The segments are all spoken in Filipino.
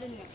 alon nga.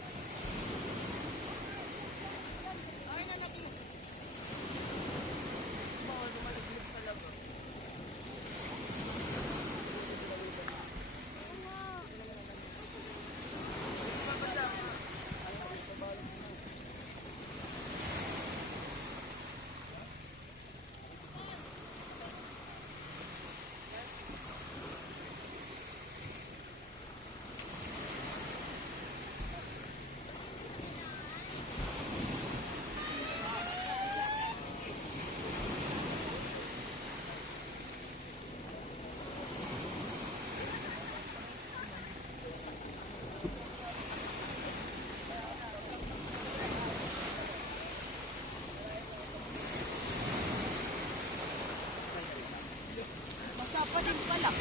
Pa din pala.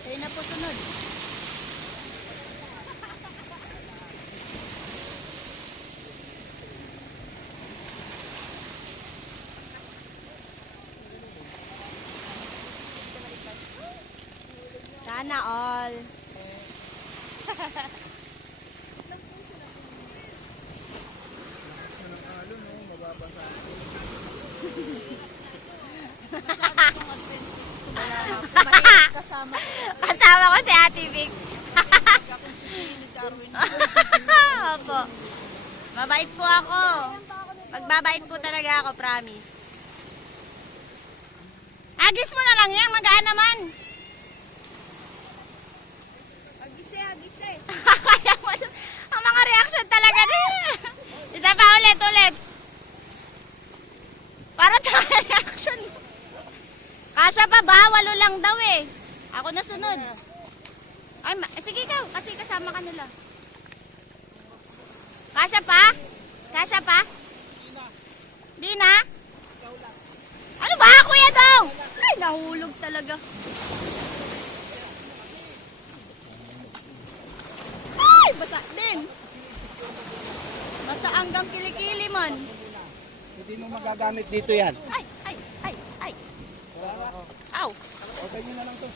Tayo na po sunod. Sana all. Kasama ko si Ate Vic. Opo. Mabait po ako. Magbabait po talaga ako, promise. Agis mo na lang yan, magaan naman. Kaya mo, ang mga reaction talaga din. Isa pa ulit. Para tayo reaction. Kasya pa ba? 8 lang daw eh. Ako na sunod. Ay, sige ikaw, kasi kasama ka nila. Kasya pa? Kasya pa? Di na? Ano ba, Kuya Dong? Ay, nahulog talaga. Ay, basa din. Basa hanggang kilikili man. Hindi mo magagamit dito yan. Ay. Aw. Okay nyo na lang ito.